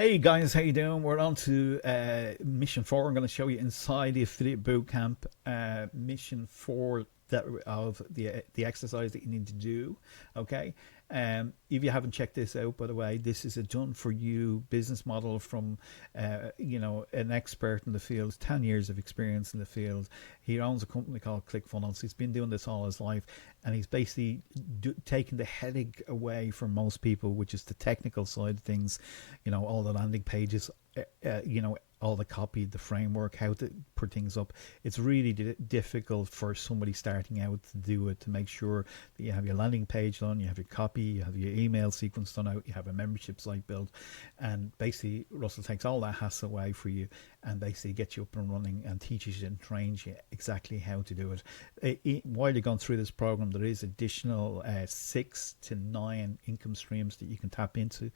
Hey guys, how you doing? We're on to mission 4. I'm going to show you inside the affiliate bootcamp mission 4 that of the exercise that you need to do. Okay, if you haven't checked this out, by the way, this is a done for you business model from an expert in the field, 10 years of experience in the field. He owns a company called ClickFunnels. He's been doing this all his life, and he's basically taking the headache away from most people, which is the technical side of things, all the landing pages, all the copy, the framework, how to put things up. It's really difficult for somebody starting out to do it, to make sure that you have your landing page done, you have your copy, you have your email sequence done out, you have a membership site built, and basically Russell takes all that hassle away for you and basically gets you up and running and teaches you and trains you exactly how to do it. While you're going through this program, there is additional 6 to 9 income streams that you can tap into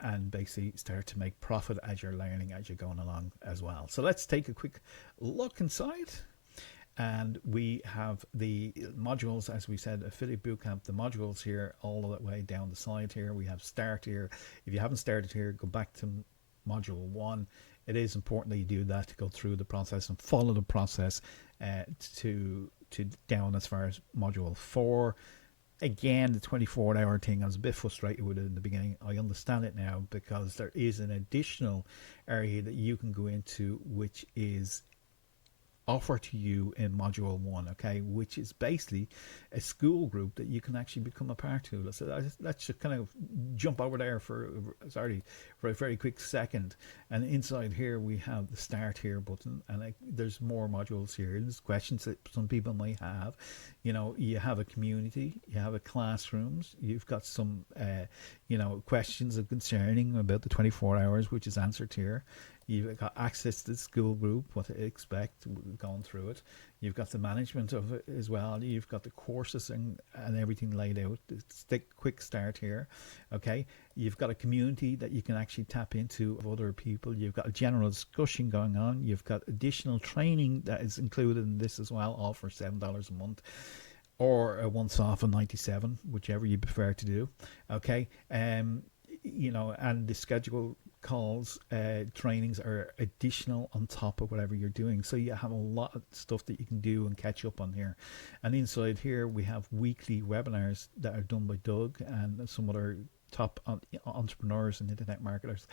and basically start to make profit as you're learning, as you're going along as well. So let's take a quick look inside. And we have the modules, as we said, affiliate bootcamp, the modules here all the way down the side here. We have start here. If you haven't started here, go back to module 1. It is important that you do that, to go through the process and follow the process to down as far as module 4. Again, the 24-hour thing, I was a bit frustrated with it in the beginning. I understand it now, because there is an additional area that you can go into, which is offer to you in module 1, okay, which is basically a school group that you can actually become a part of. So let's just kind of jump over there for a very quick second. And inside here we have the start here button, and there's more modules here. There's questions that some people might have. You have a community, you have a classrooms, you've got some questions concerning about the 24 hours, which is answered here. You've got access to the school group, what to expect, going through it. You've got the management of it as well. You've got the courses and everything laid out. It's a quick start here. Okay. You've got a community that you can actually tap into of other people. You've got a general discussion going on. You've got additional training that is included in this as well, all for $7 a month, or a once off of $97, whichever you prefer to do. Okay. And the schedule calls, trainings are additional on top of whatever you're doing. So you have a lot of stuff that you can do and catch up on here. And inside here, we have weekly webinars that are done by Doug and some other top entrepreneurs and internet marketers.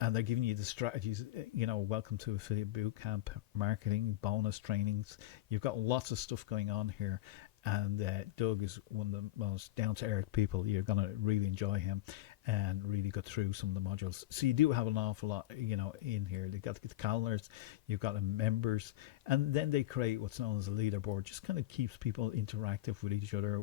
And they're giving you the strategies, welcome to affiliate bootcamp, marketing, bonus trainings. You've got lots of stuff going on here. And Doug is one of the most down-to-earth people. You're going to really enjoy him and really go through some of the modules. So you do have an awful lot, in here. They've got the calendars, you've got the members, and then they create what's known as a leaderboard. Just kind of keeps people interactive with each other,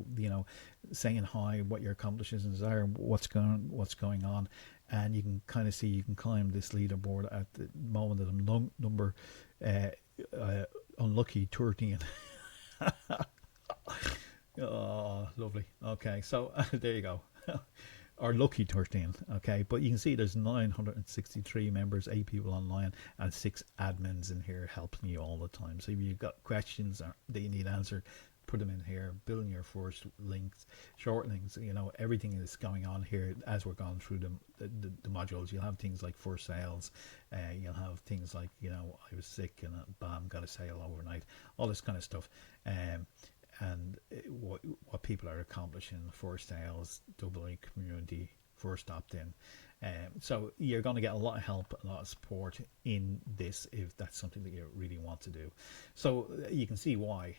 saying hi, what your accomplishments are, what's going on. And you can kind of see, you can climb this leaderboard at the moment that I'm number unlucky 13. Oh, lovely. Okay, so there you go. Or lucky 13. Okay, but you can see there's 963 members, 8 people online, and 6 admins in here helping you all the time. So if you've got questions that you need answered, put them in here. Building your first links, short links, everything is going on here as we're going through the modules. You'll have things like for sales, you'll have things like, I was sick and bam, got a sale overnight, all this kind of stuff. And what people are accomplishing, first sales, doubling community, first opt-in. So you're going to get a lot of help, a lot of support in this if that's something that you really want to do. So you can see why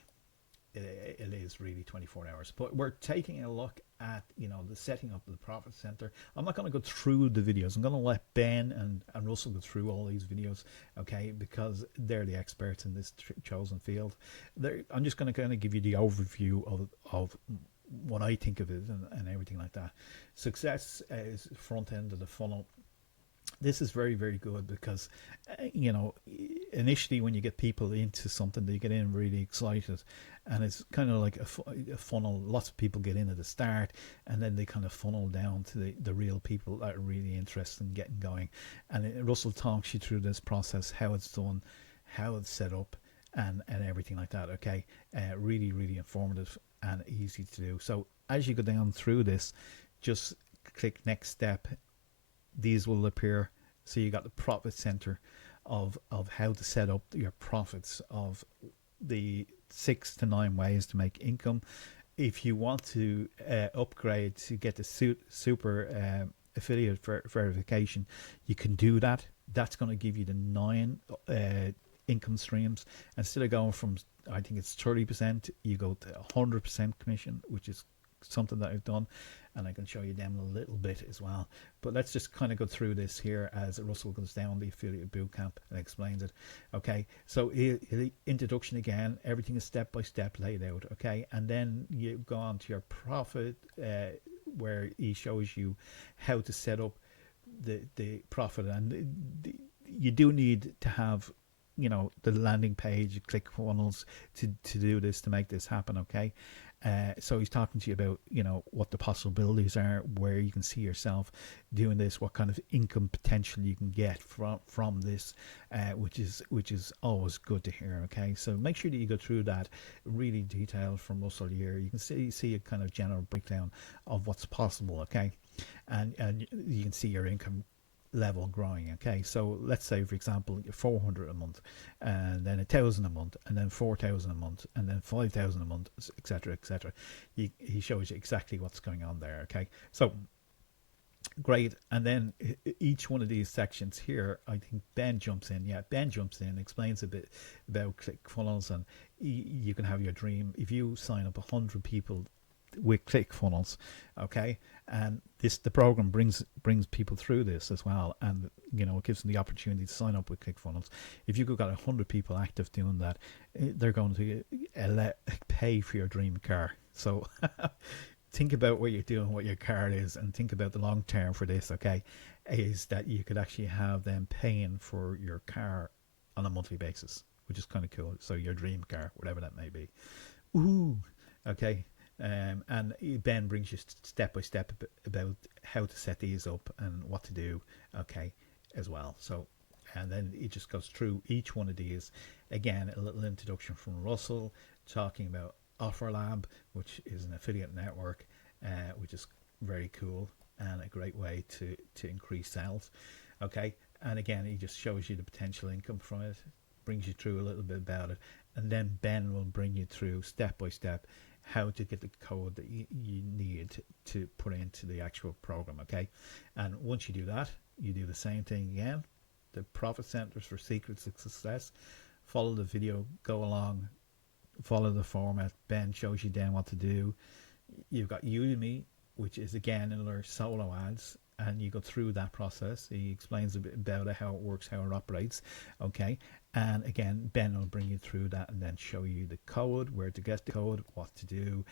it is really 24 hours. But we're taking a look at the setting up of the profit center. I'm not going to go through the videos. I'm going to let Ben and Russell go through all these videos, okay, because they're the experts in this chosen field. I'm just going to kind of give you the overview of what I think of it and everything like that. Success is front end of the funnel. This is very, very good because, initially when you get people into something, they get in really excited, and it's kind of like a funnel. Lots of people get in at the start, and then they kind of funnel down to the real people that are really interested in getting going. And Russell talks you through this process, how it's done, how it's set up, and everything like that. Okay, really, really informative and easy to do. So as you go down through this, just click next step. These will appear. So you got the profit center of how to set up your profits, of the 6 to 9 ways to make income. If you want to upgrade to get the super affiliate verification, you can do that. That's going to give you the 9 income streams. Instead of going from, I think it's 30%, you go to 100% commission, which is something that I've done, and I can show you them a little bit as well. But let's just kind of go through this here as Russell goes down the affiliate bootcamp and explains it. Okay, so introduction again, everything is step by step laid out. Okay, and then you go on to your profit, where he shows you how to set up the profit, and you do need to have, you know, the landing page, ClickFunnels to do this, to make this happen. Okay, so he's talking to you about, you know, what the possibilities are, where you can see yourself doing this, what kind of income potential you can get from this, which is always good to hear. Okay, so make sure that you go through that really detailed from Russell here. You can see a kind of general breakdown of what's possible. Okay, and you can see your income level growing. Okay, so let's say, for example, 400 a month, and then 1,000 a month, and then 4,000 a month, and then 5,000 a month, etc., etc. He shows you exactly what's going on there. Okay, so great. And then each one of these sections here, I think Ben jumps in. Yeah, Ben jumps in, explains a bit about ClickFunnels, and you can have your dream. If you sign up 100 people with ClickFunnels, okay, and the program brings people through this as well, and you know, it gives them the opportunity to sign up with ClickFunnels. If you've got 100 people active doing that, they're going to pay for your dream car. So think about what you're doing, what your car is, and think about the long term for this. Okay, is that you could actually have them paying for your car on a monthly basis, which is kind of cool. So your dream car, whatever that may be. Ooh, okay. And Ben brings you step by step about how to set these up and what to do, okay, as well. So, and then he just goes through each one of these. Again, a little introduction from Russell, talking about OfferLab, which is an affiliate network, which is very cool and a great way to increase sales. Okay, and again, he just shows you the potential income from it, brings you through a little bit about it, and then Ben will bring you through step by step how to get the code that you need to put into the actual program. Okay, and once you do that, you do the same thing again, the profit centers for secrets of success. Follow the video, go along, follow the format. Ben shows you then what to do. You've got Udemy, which is again another solo ads, and you go through that process. He explains a bit about it, how it works, how it operates. Okay, and again, Ben will bring you through that and then show you the code, where to get the code, what to do.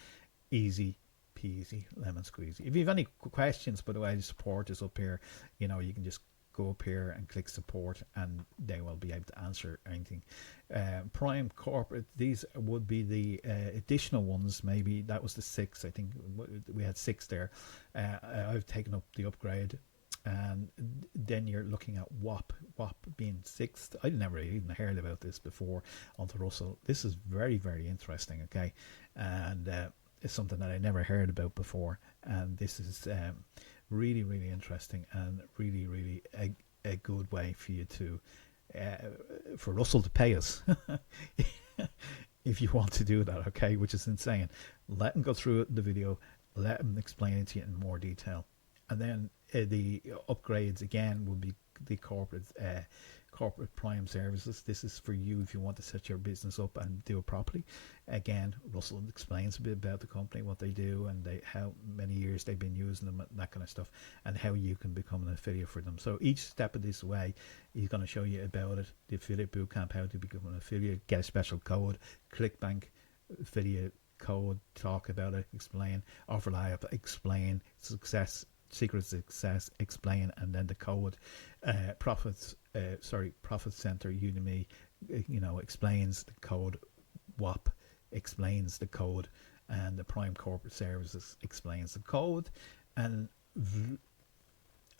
Easy peasy, lemon squeezy. If you have any questions, by the way, the support is up here. You know, you can just go up here and click support, and they will be able to answer anything. Prime Corp, these would be the additional ones. Maybe that was the 6. I think we had 6 there. I've taken up the upgrade, and then you're looking at WAP being 6th. I never even heard about this before until Russell. This is very, very interesting. Okay, and it's something that I never heard about before, and this is really, really interesting, and really, really a good way for you to for Russell to pay us if you want to do that. Okay, which is insane. Let him go through the video, let him explain it to you in more detail, and then the upgrades again will be the corporate Prime services. This is for you if you want to set your business up and do it properly. Again, Russell explains a bit about the company, what they do, and how many years they've been using them, that kind of stuff, and how you can become an affiliate for them. So each step of this way, he's going to show you about it. The affiliate bootcamp, how to become an affiliate, get a special code, ClickBank affiliate code, talk about it, explain, OfferLab, explain, success, secret success, explain, and then the code, profit center Udemy, explains the code. WAP explains the code, and the Prime Corporate Services explains the code. And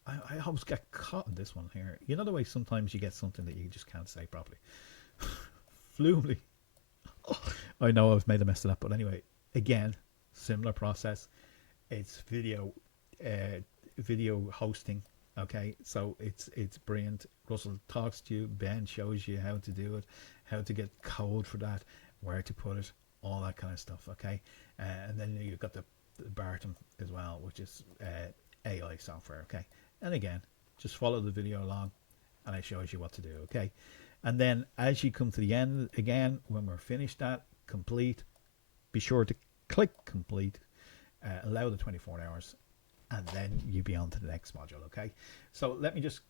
I always get caught in this one here. You know the way sometimes you get something that you just can't say properly. Fluy. I know I've made a mess of that, but anyway, again, similar process. It's video hosting, Okay, so it's brilliant. Russell talks to you, Ben shows you how to do it, how to get code for that, where to put it, all that kind of stuff. Okay, and then you've got the Barton as well, which is AI software. Okay, and again, just follow the video along, and it shows you what to do. Okay, and then as you come to the end again, when we're finished that complete, be sure to click complete, allow the 24 hours, and then you be on to the next module. Okay, so let me just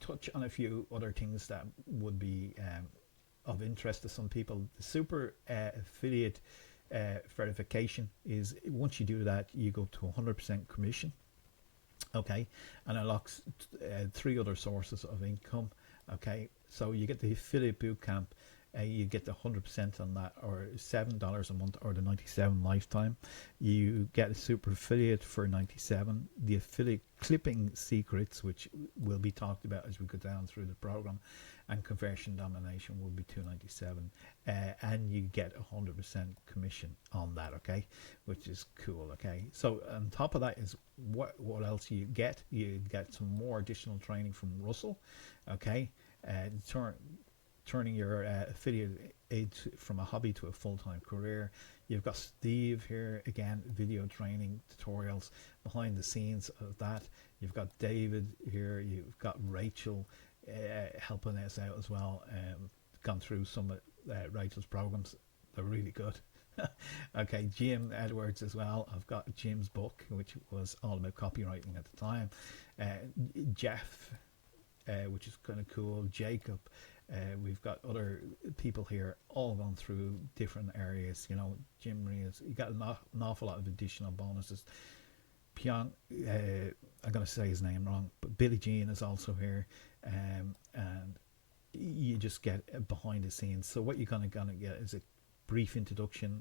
touch on a few other things that would be of interest to some people. The super affiliate verification is, once you do that, you go to 100% commission. Okay, and unlocks 3 other sources of income. Okay, so you get the affiliate bootcamp, you get the 100% on that, or $7 a month, or the 97 lifetime. You get a super affiliate for 97. The affiliate clipping secrets, which will be talked about as we go down through the program, and conversion domination will be 297, and you get 100% commission on that. Okay, which is cool. Okay, so on top of that is what else you get some more additional training from Russell. Okay, turning your affiliate aid from a hobby to a full-time career. You've got Steve here, again, video training tutorials behind the scenes of that. You've got David here, you've got Rachel helping us out as well, gone through some of Rachel's programs. They're really good. Okay, Jim Edwards as well. I've got Jim's book, which was all about copywriting at the time. Jeff, which is kind of cool. Jacob. We've got other people here, all gone through different areas. You know, Jim Maria's, you got an awful lot of additional bonuses. Pyong, I'm going to say his name wrong, but Billie Jean is also here, and you just get behind the scenes. So what you're gonna get is a brief introduction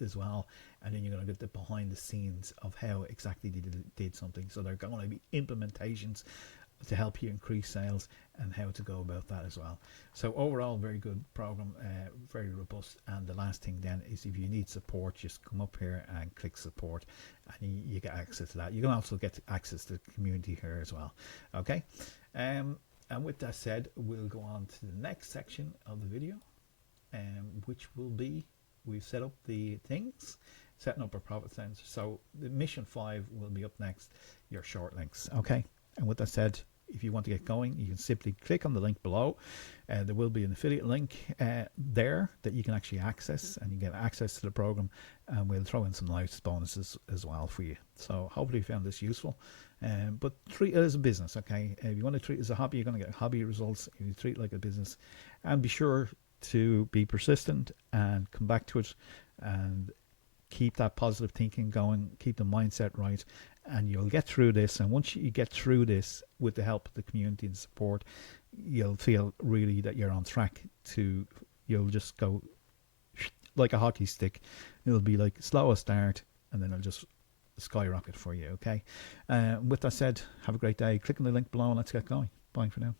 as well, and then you're going to get the behind the scenes of how exactly they did something. So there are going to be implementations to help you increase sales and how to go about that as well. So overall, very good program, very robust. And the last thing then is, if you need support, just come up here and click support, and you get access to that. You can also get access to the community here as well. Okay, and with that said, we'll go on to the next section of the video, which will be, we've set up the things, setting up a profit center. So the mission 5 will be up next, your short links. Okay, and with that said, if you want to get going, you can simply click on the link below. There will be an affiliate link there that you can actually access, and you get access to the program, and we'll throw in some nice bonuses as well for you. So hopefully you found this useful, but treat it as a business. Okay, if you want to treat it as a hobby, you're going to get hobby results. If you treat it like a business, and be sure to be persistent and come back to it, and keep that positive thinking going, keep the mindset right, and you'll get through this. And once you get through this with the help of the community and support, you'll feel really that you're on track to, you'll just go like a hockey stick. It'll be like slow a start, and then it'll just skyrocket for you. Okay, with that said, have a great day. Click on the link below and let's get going. Bye for now.